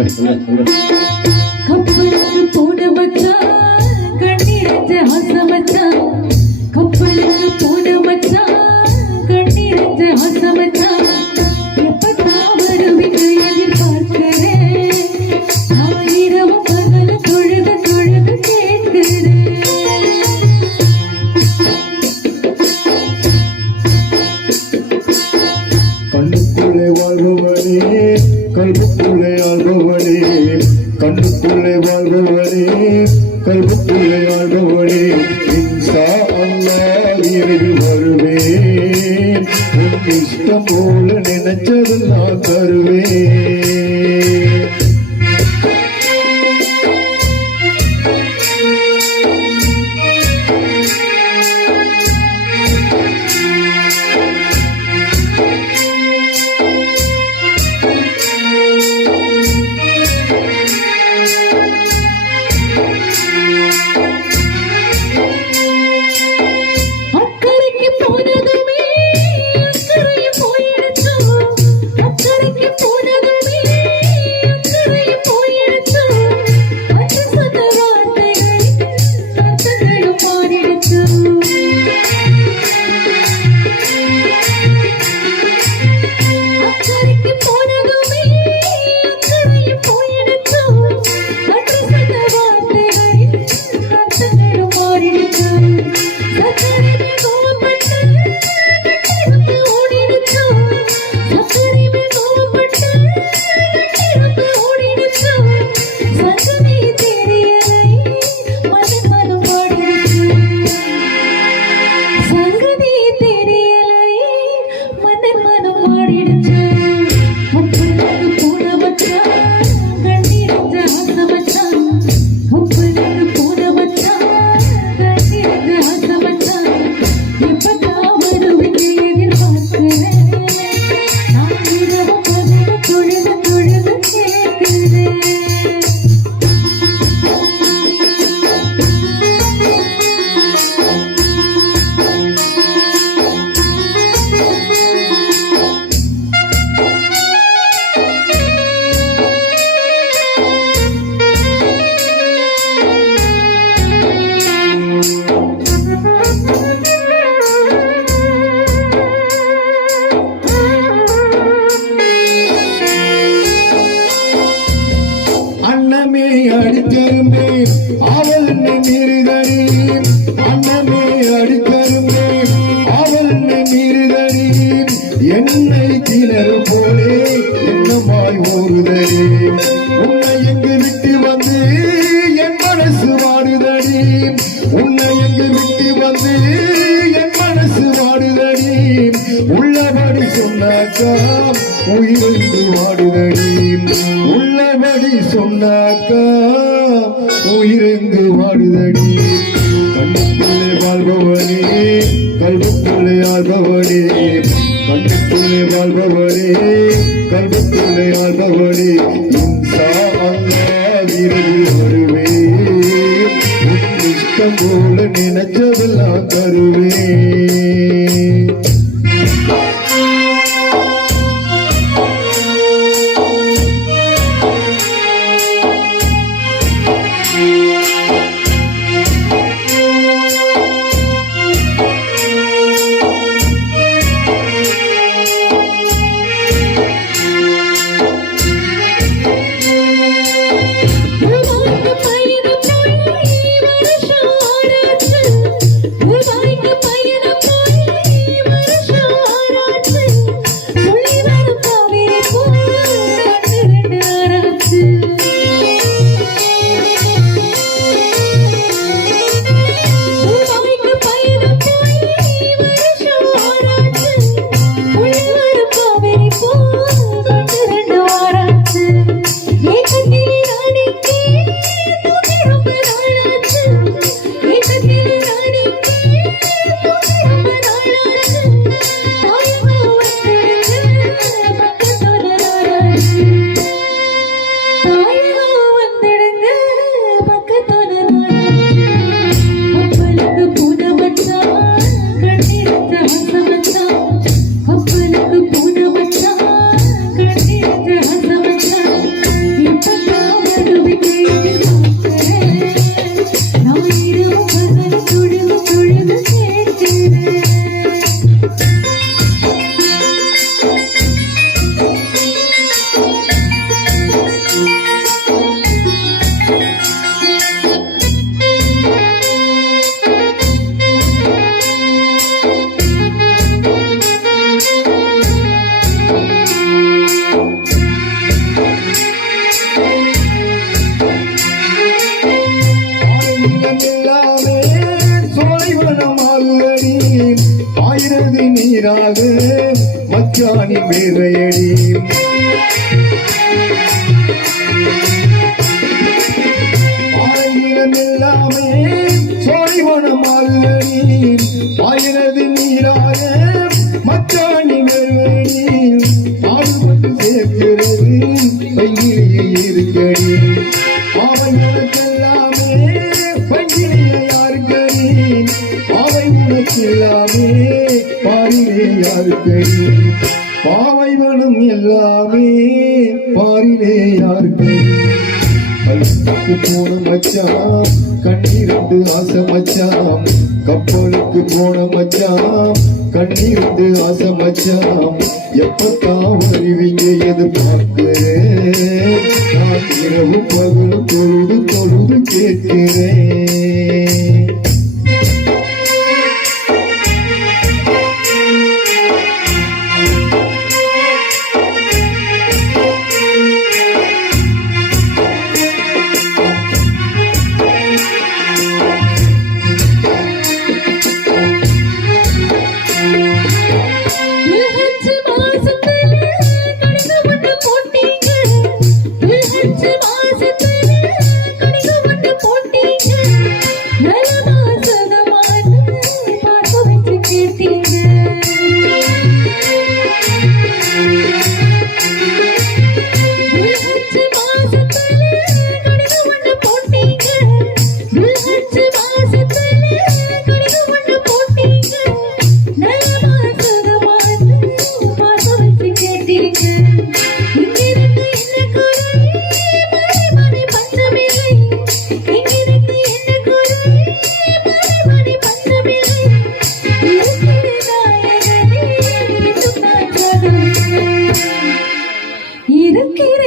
이렇게눌 러. teu. Júlio. சொன்னாக்கா உயிர்ந்து வாடுதடி உள்ளபடி சொன்னாக்கா உயிரெங்கு வாடுதடி கண்ணுக்குள்ளே வாழ்பவனே கல்வத்துள்ளே ஆழ்பவனே கண்ணுக்குள்ளே வாழ்பவனே கல்வத்துள்ளே ஆழ்பவனே இன்சா விரைவில் வருவேன் இஷ்டம் போல நினைச்சதெல்லாம் தருவேன். ஆயிரது நீராக மச்சானி வேறையடி எல்லாமே பாரிலே யாருக்கை? பாவை எல்லாமே பாரிலே யாருக்கடி கல்லுக்கு போன மச்சாம் கண்ணீரண்டு ஆசை மச்சாம் கப்பலுக்கு போன மச்சாம் கண்ணீரண்டு ஆசை மச்சாம் எப்பத்தான் வருவீங்க எதிர்பார்க்கிறேன் நான் இரவு பகல் பொழுது பொழுது கேட்கிறேன். இருக்கிற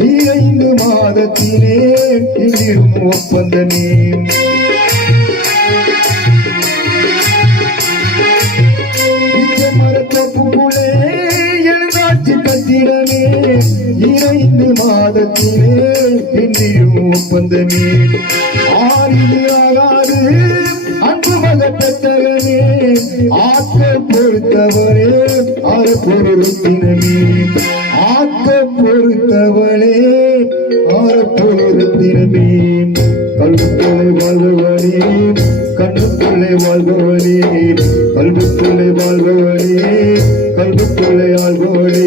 ஐந்து மாதத்திலே இங்கிரும் ஒப்பந்தமே. இச்சை கட்டிடமே. இறைந்து மாதத்திலே இன்றியும் ஒப்பந்தமே. ஆறிது ஆகாது அன்பு மகத்தகமே ஆக்க பொறுத்தவரே அற பொருத்தினமே ஆக்க பொறுத்தவளே அற கல்வித்துளை கல்வித்துறை வாழ்பவனே கண்ணுக்குள்ளே வாழ்பவனே கல்வித்துறை வாழ்பவனே கல்வித்துறை ஆள்பவனே